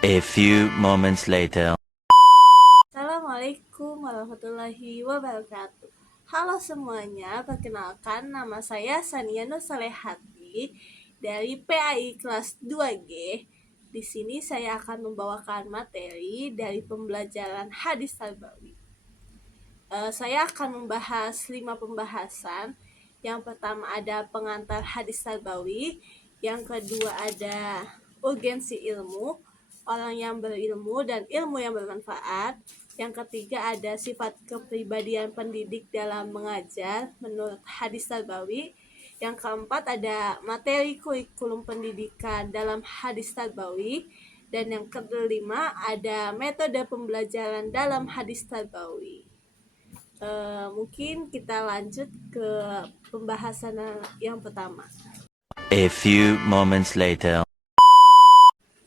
A few moments later. Assalamualaikum warahmatullahi wabarakatuh. Halo semuanya, perkenalkan nama saya Sania Nur Salehati dari PAI kelas 2G. Di sini saya akan membawakan materi dari pembelajaran hadis Nabawi. Saya akan membahas 5 pembahasan. Yang pertama ada pengantar hadis Nabawi, yang kedua ada urgensi ilmu, orang yang berilmu dan ilmu yang bermanfaat. Yang ketiga ada sifat kepribadian pendidik dalam mengajar menurut hadis Nabawi. Yang keempat ada materi kurikulum pendidikan dalam hadis Nabawi. Dan yang kelima ada metode pembelajaran dalam hadis Nabawi. Mungkin kita lanjut ke pembahasan yang pertama. A few moments later.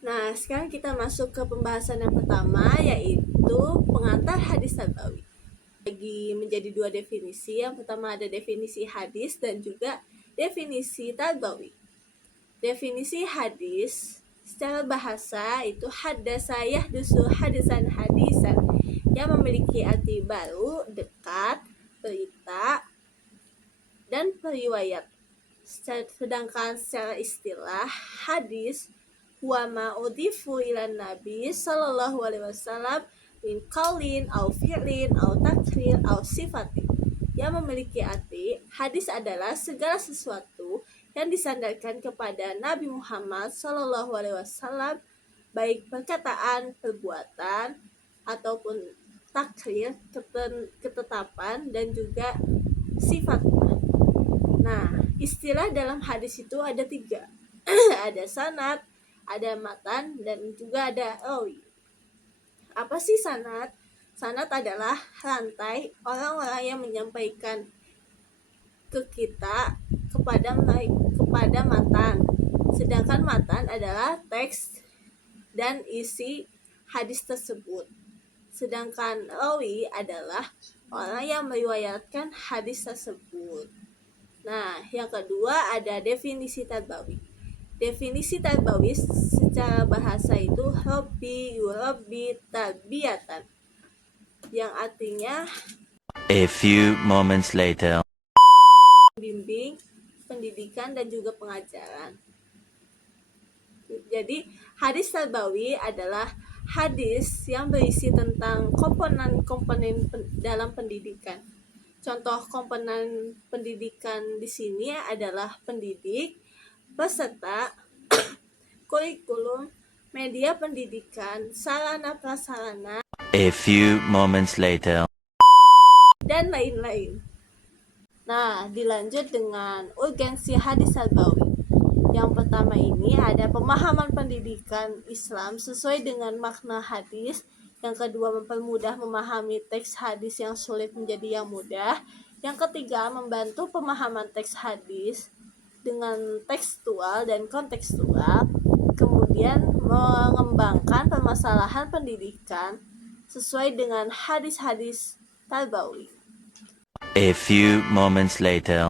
Nah, sekarang kita masuk ke pembahasan yang pertama, yaitu pengantar hadis Nabawi. Bagi menjadi 2 definisi. Yang pertama ada definisi hadis dan juga definisi Nabawi. Definisi hadis secara bahasa itu hadasa yahdusu hadisan hadisan, yang memiliki arti baru, dekat, berita, dan periwayat. Sedangkan secara istilah hadis huwa ma udhifu ila nabi sallallahu alaihi wasallam min qaulin au fi'lin au takrir au sifatin, yang memiliki arti hadis adalah segala sesuatu yang disandarkan kepada Nabi Muhammad sallallahu alaihi wasallam, baik perkataan, perbuatan ataupun takrir, ketetapan dan juga sifat. Nah, istilah dalam hadis itu ada 3. Ada sanad, ada matan, dan juga ada rawi. Apa sih sanad? Sanad adalah rantai orang-orang yang menyampaikan ke kita kepada matan. Sedangkan matan adalah teks dan isi hadis tersebut. Sedangkan rawi adalah orang yang meriwayatkan hadis tersebut. Nah, yang kedua ada definisi Tarbawi. Definisi Tarbawi secara bahasa itu Rabbi yurabbi tarbiyatan, yang artinya A few moments later. bimbing, pendidikan dan juga pengajaran. Jadi, hadis Tarbawi adalah hadis yang berisi tentang komponen-komponen dalam pendidikan. Contoh komponen pendidikan di sini adalah pendidik, peserta, kurikulum, media pendidikan, sarana prasarana, A few moments later. dan lain-lain. Nah, dilanjut dengan urgensi hadis Nabawi. Yang pertama ini ada pemahaman pendidikan Islam sesuai dengan makna hadis. Yang kedua, mempermudah memahami teks hadis yang sulit menjadi yang mudah. Yang ketiga, membantu pemahaman teks hadis dengan tekstual dan kontekstual. Kemudian, mengembangkan permasalahan pendidikan sesuai dengan hadis-hadis Tarbawi. A few moments later.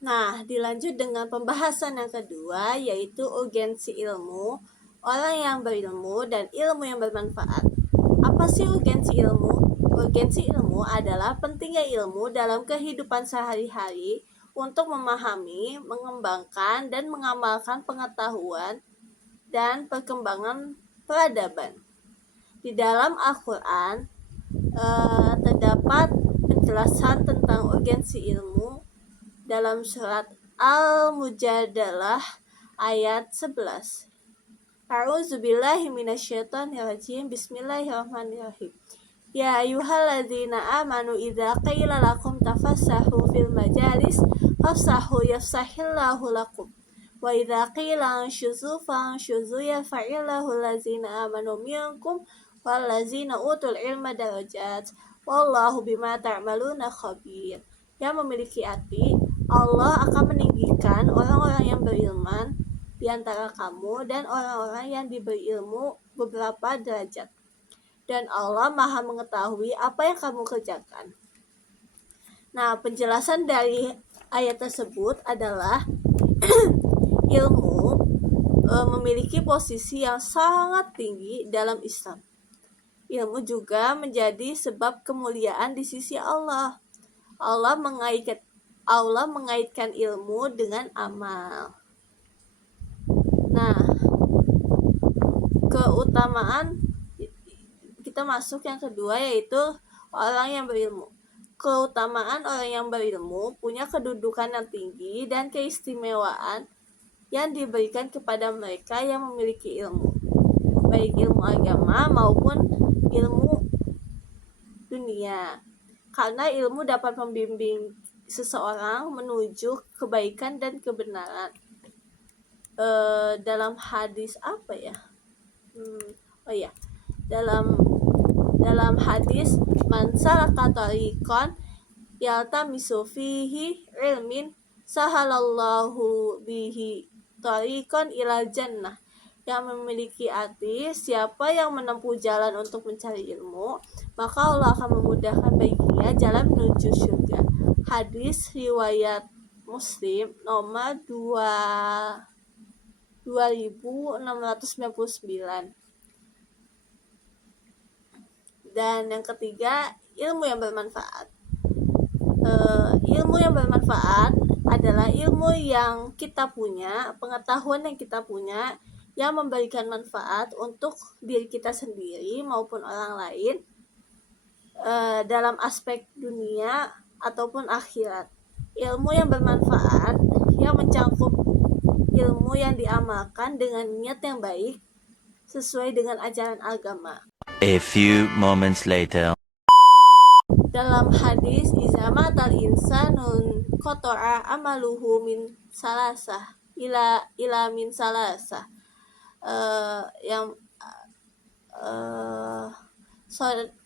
Nah, dilanjut dengan pembahasan yang kedua, yaitu urgensi ilmu, orang yang berilmu, dan ilmu yang bermanfaat. Apa sih urgensi ilmu? Urgensi ilmu adalah pentingnya ilmu dalam kehidupan sehari-hari untuk memahami, mengembangkan, dan mengamalkan pengetahuan dan perkembangan peradaban. Di dalam Al-Quran terdapat penjelasan tentang urgensi ilmu dalam surat Al-Mujadalah ayat 11. A'udzubillahi minasyaitonirrajim. Bismillahirrahmanirrahim. Ya ayyuhalladzina amanu idza qila lakum tafassahu fil majalis fafsahu yafsahillahu lakum. Wa idza qila anshuzu fanshuzu yarfa'illahu allazina amanu minkum wallazina utul ilma darajat. Wallahu bima ta'maluna khabir. Yang memiliki arti Allah akan meninggikan orang-orang yang berilmu di antara kamu dan orang-orang yang diberi ilmu beberapa derajat. Dan Allah Maha mengetahui apa yang kamu kerjakan. Nah, penjelasan dari ayat tersebut adalah ilmu memiliki posisi yang sangat tinggi dalam Islam. Ilmu juga menjadi sebab kemuliaan di sisi Allah. Allah mengaitkan ilmu dengan amal. Nah, keutamaan kita masuk yang kedua, yaitu orang yang berilmu. Keutamaan orang yang berilmu punya kedudukan yang tinggi dan keistimewaan yang diberikan kepada mereka yang memiliki ilmu, baik ilmu agama maupun ilmu dunia. Karena ilmu dapat membimbing seseorang menuju kebaikan dan kebenaran. Dalam hadis apa ya? Dalam hadis, man salaka tariqan yaltamisu fihi ilmin sahalallahu bihi tariqan ilal jannah, yang memiliki arti siapa yang menempuh jalan untuk mencari ilmu, maka Allah akan memudahkan baginya jalan menuju surga. Hadis riwayat Muslim nomor 2699. Dan yang ketiga, ilmu yang bermanfaat. Ilmu yang bermanfaat adalah ilmu yang kita punya, pengetahuan yang kita punya, yang memberikan manfaat untuk diri kita sendiri maupun orang lain, dalam aspek dunia ataupun akhirat. Ilmu yang bermanfaat yang mencakup ilmu yang diamalkan dengan niat yang baik sesuai dengan ajaran agama. A few moments later. Dalam hadis, iza matal insanun qata'a amaluhu min salasah ila min salasah, yang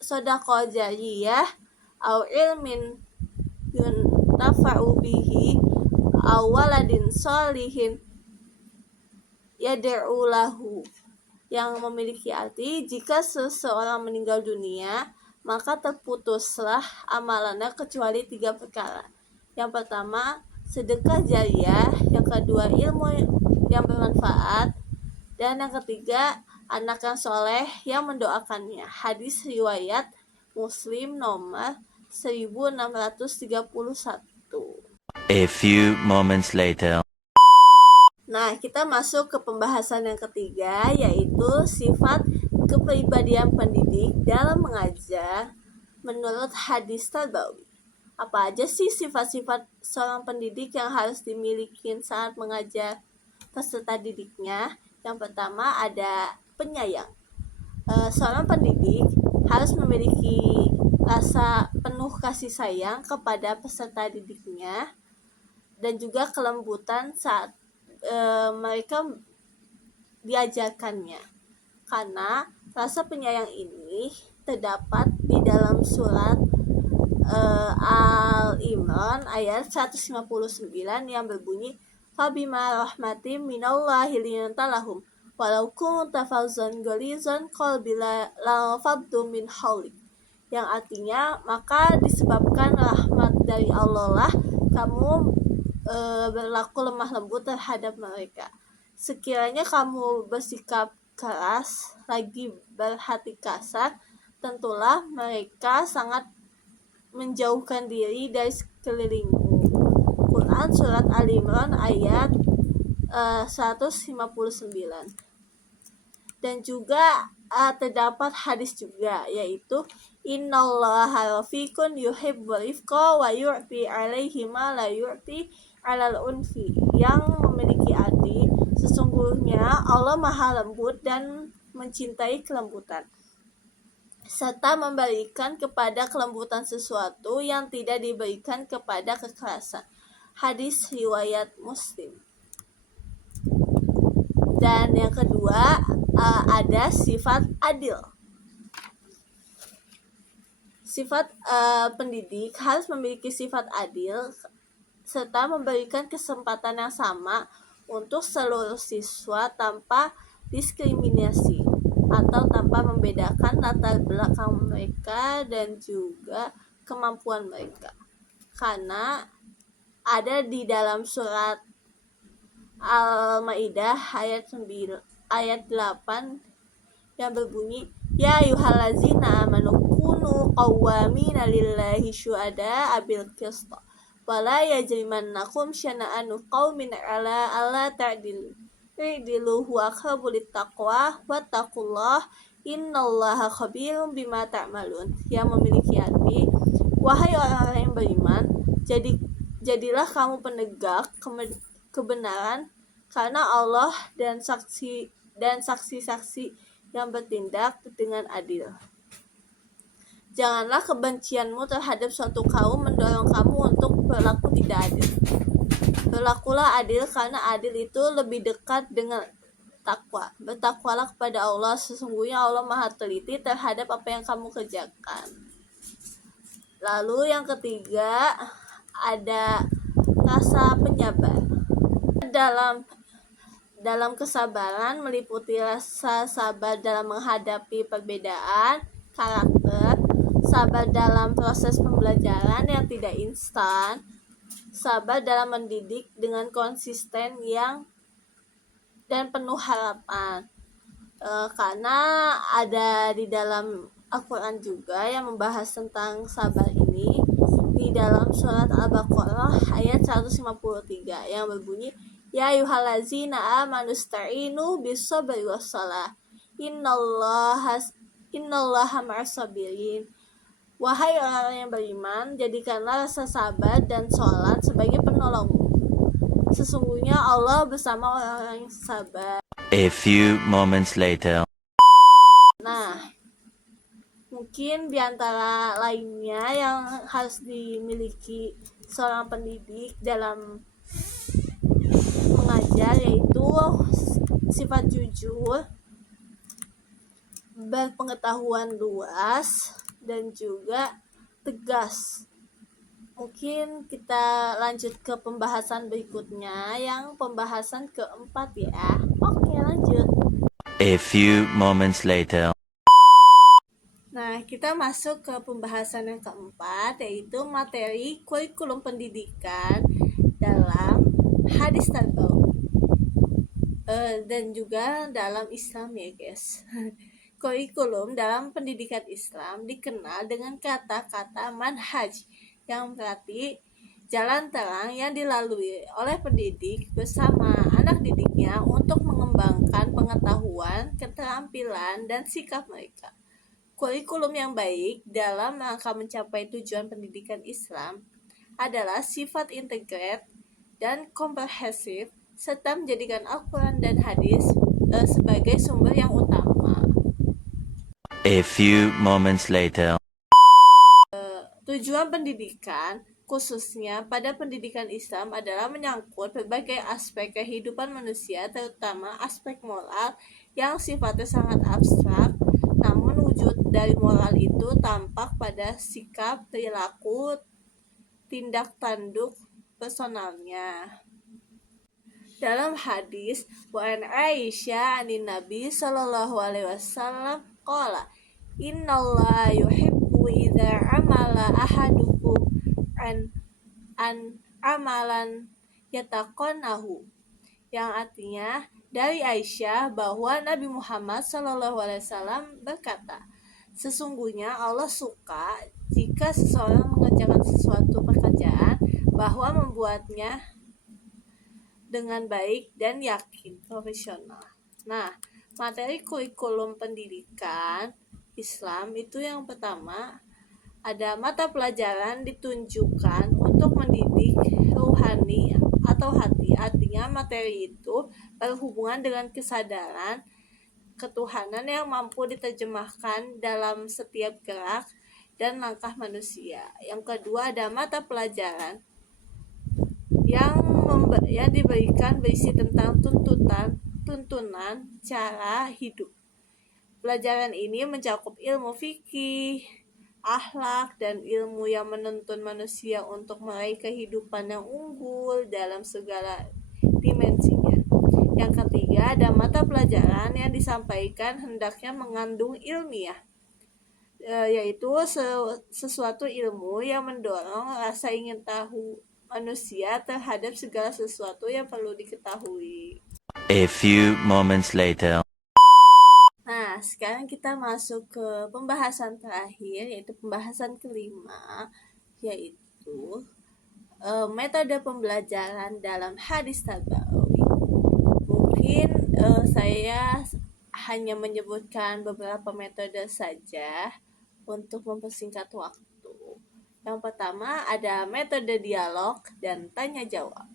sodaqah jariyah au ilmin yuntafa'u bihi au waladin sholihin yad'u lahu, yang memiliki arti jika seseorang meninggal dunia maka terputuslah amalannya kecuali 3 perkara. Yang pertama, sedekah jariyah, yang kedua, ilmu yang bermanfaat, dan yang ketiga, anak yang soleh yang mendoakannya. Hadis riwayat Muslim nomor 1631. A few moments later. Nah, kita masuk ke pembahasan yang ketiga, yaitu sifat kepribadian pendidik dalam mengajar menurut hadis Tarbawi. Apa aja sih sifat-sifat seorang pendidik yang harus dimiliki saat mengajar peserta didiknya? Yang pertama ada penyayang. Seorang pendidik harus memiliki rasa penuh kasih sayang kepada peserta didiknya dan juga kelembutan saat mereka diajarkannya, karena rasa penyayang ini terdapat di dalam surat Al-Imran ayat 159 yang berbunyi, fabima rahmatim minallahi linta lahum walau kunta fazzan ghalizan qalbi lanfaddu min hawlik, yang artinya maka disebabkan rahmat dari Allah lah kamu berlaku lemah lembut terhadap mereka. Sekiranya kamu bersikap keras lagi berhati kasar, tentulah mereka sangat menjauhkan diri dari sekelilingmu. Quran surat Al-Imran ayat 159. Dan juga terdapat hadis juga, yaitu innallaha rafiqun yuhibbul rifqa wa yu'ti alaihi ma la yu'ti alal unfi, yang memiliki arti sesungguhnya Allah maha lembut dan mencintai kelembutan, serta memberikan kepada kelembutan sesuatu yang tidak diberikan kepada kekerasan. Hadis riwayat Muslim. Dan yang kedua ada sifat adil. Sifat pendidik harus memiliki sifat adil serta memberikan kesempatan yang sama untuk seluruh siswa tanpa diskriminasi atau tanpa membedakan latar belakang mereka dan juga kemampuan mereka. Karena ada di dalam surat Al-Maidah ayat 8 yang berbunyi, Ya ayyuhallazina amanu kunu qawwamina lillahi syuhada'a bil qist wala yajrimannakum syana'anu qaumin ala alla ta'dilu i'dilu huwa aqrabu littaqwa wattaqullah innallaha khabirum bima ta'malun. Yang memiliki arti, wahai orang-orang yang beriman, jadilah kamu penegak kebenaran karena Allah dan saksi-saksi yang bertindak dengan adil. Janganlah kebencianmu terhadap suatu kaum mendorong kamu untuk berlaku tidak adil. Berlakulah adil karena adil itu lebih dekat dengan takwa. Bertakwalah kepada Allah, sesungguhnya Allah Maha teliti terhadap apa yang kamu kerjakan. Lalu yang ketiga ada rasa penyabar. Dalam kesabaran meliputi rasa sabar dalam menghadapi perbedaan karakter, sabar dalam proses pembelajaran yang tidak instan, sabar dalam mendidik dengan konsisten dan penuh harapan. Karena ada di dalam Al-Quran juga yang membahas tentang sabar ini di dalam surat Al-Baqarah ayat 153 yang berbunyi, Ya ayyuhallazina amanu sta'inu bis-sabri was-shalah innallaha ma'as-sabirin. Wahai orang yang beriman, jadikanlah rasa sabar dan sholat sebagai penolongmu. Sesungguhnya Allah bersama orang-orang yang sabar. A few moments later. Nah, mungkin diantara lainnya yang harus dimiliki seorang pendidik dalam mengajar yaitu sifat jujur, berpengetahuan luas, dan juga tegas. Mungkin kita lanjut ke pembahasan berikutnya, yang pembahasan keempat ya. Oke, lanjut. A few moments later. Nah, kita masuk ke pembahasan yang keempat, yaitu materi kurikulum pendidikan dalam hadis nabawi dan juga dalam Islam ya guys. Kurikulum dalam pendidikan Islam dikenal dengan kata-kata manhaj, yang berarti jalan terang yang dilalui oleh pendidik bersama anak didiknya untuk mengembangkan pengetahuan, keterampilan, dan sikap mereka. Kurikulum yang baik dalam rangka mencapai tujuan pendidikan Islam adalah sifat integrat dan komprehensif, serta menjadikan Al-Quran dan hadis sebagai sumber yang utama. A few moments later. Tujuan pendidikan, khususnya pada pendidikan Islam, adalah menyangkut berbagai aspek kehidupan manusia, terutama aspek moral yang sifatnya sangat abstrak, namun wujud dari moral itu tampak pada sikap, perilaku, tindak tanduk personalnya. Dalam hadis Wan Aisyah anin Nabi sallallahu alaihi wasallam qala, Innallaha yuhibbu idza amala ahadukum an amalan yataqannahu, yang artinya dari Aisyah bahwa Nabi Muhammad sallallahu alaihi wasallam berkata, sesungguhnya Allah suka jika seseorang mengerjakan sesuatu pekerjaan bahwa membuatnya dengan baik dan yakin, profesional. Nah, materi kurikulum pendidikan Islam itu yang pertama ada mata pelajaran ditunjukkan untuk mendidik ruhani atau hati. Artinya materi itu berhubungan dengan kesadaran ketuhanan yang mampu diterjemahkan dalam setiap gerak dan langkah manusia. Yang kedua ada mata pelajaran yang diberikan berisi tentang tuntunan cara hidup. Pelajaran ini mencakup ilmu fikih, akhlak, dan ilmu yang menuntun manusia untuk meraih kehidupan yang unggul dalam segala dimensinya. Yang ketiga ada mata pelajaran yang disampaikan hendaknya mengandung ilmiah, yaitu sesuatu ilmu yang mendorong rasa ingin tahu manusia terhadap segala sesuatu yang perlu diketahui. A few moments later. Nah, sekarang kita masuk ke pembahasan terakhir, yaitu pembahasan kelima, yaitu metode pembelajaran dalam hadis tabawi. Mungkin saya hanya menyebutkan beberapa metode saja untuk mempersingkat waktu. Yang pertama ada metode dialog dan tanya jawab,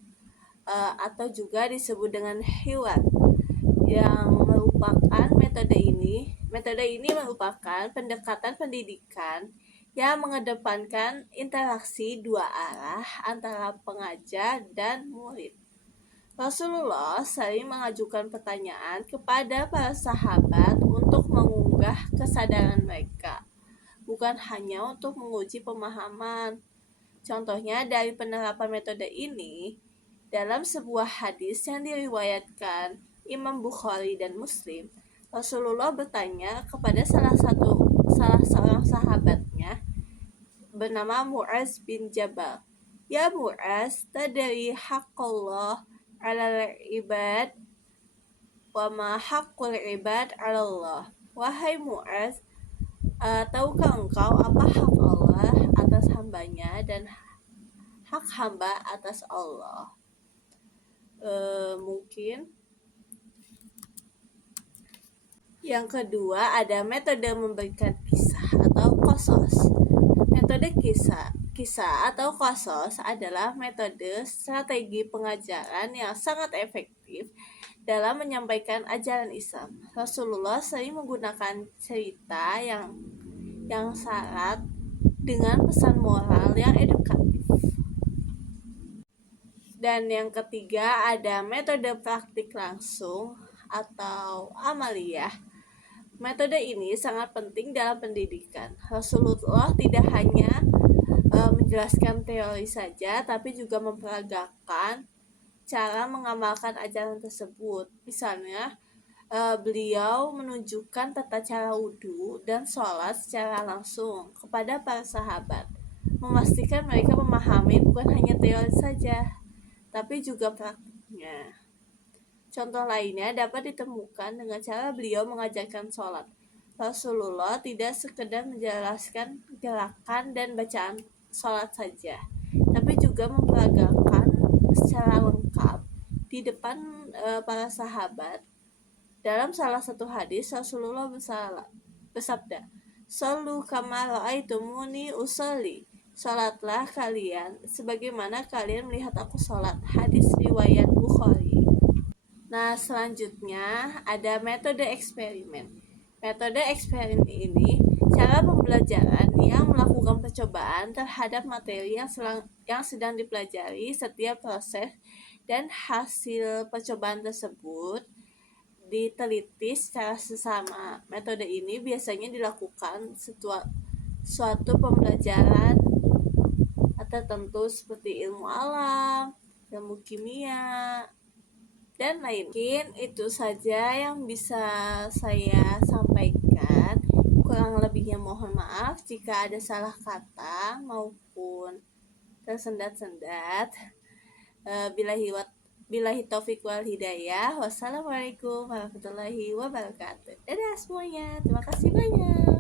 atau juga disebut dengan hiwar, yang merupakan metode ini merupakan pendekatan pendidikan yang mengedepankan interaksi dua arah antara pengajar dan murid. Rasulullah sering mengajukan pertanyaan kepada para sahabat untuk mengunggah kesadaran mereka, bukan hanya untuk menguji pemahaman. Contohnya dari penerapan metode ini, dalam sebuah hadis yang diriwayatkan Imam Bukhari dan Muslim, Rasulullah bertanya kepada salah seorang sahabatnya bernama Mu'az bin Jabal, "Ya Mu'az, tadri haqqallah 'alal ibad wa ma haqqul ibad 'ala Allah." Wahai Mu'az, tahukah engkau apa hak Allah atas hambanya dan hak hamba atas Allah? Mungkin yang kedua ada metode memberikan kisah atau qasas. Metode kisah atau qasas adalah metode strategi pengajaran yang sangat efektif dalam menyampaikan ajaran Islam. Rasulullah sering menggunakan cerita yang syarat dengan pesan moral yang edukatif. Dan yang ketiga ada metode praktik langsung atau amaliyah. Metode ini sangat penting dalam pendidikan. Rasulullah tidak hanya menjelaskan teori saja, tapi juga memperagakan cara mengamalkan ajaran tersebut. Misalnya, beliau menunjukkan tata cara wudhu dan sholat secara langsung kepada para sahabat, memastikan mereka memahami bukan hanya teori saja, tapi juga praktiknya. Contoh lainnya dapat ditemukan dengan cara beliau mengajarkan sholat. Rasulullah tidak sekedar menjelaskan gerakan dan bacaan sholat saja, tapi juga memperagakan secara lengkap di depan para sahabat. Dalam salah satu hadis, Rasulullah bersabda, "Shollu kama ra'aitumuni usolli." Sholatlah kalian sebagaimana kalian melihat aku sholat. Hadis riwayat Bukhari. Nah, selanjutnya ada metode eksperimen. Metode eksperimen ini cara pembelajaran yang melakukan percobaan terhadap materi yang sedang dipelajari. Setiap proses dan hasil percobaan tersebut diteliti secara sesama. Metode ini biasanya dilakukan suatu pembelajaran tertentu seperti ilmu alam, ilmu kimia, dan lain. Mungkin itu saja yang bisa saya sampaikan. Kurang lebihnya mohon maaf jika ada salah kata maupun tersendat-sendat. Billahi taufik wal hidayah. Wassalamualaikum warahmatullahi wabarakatuh. Dadah semuanya. Terima kasih banyak.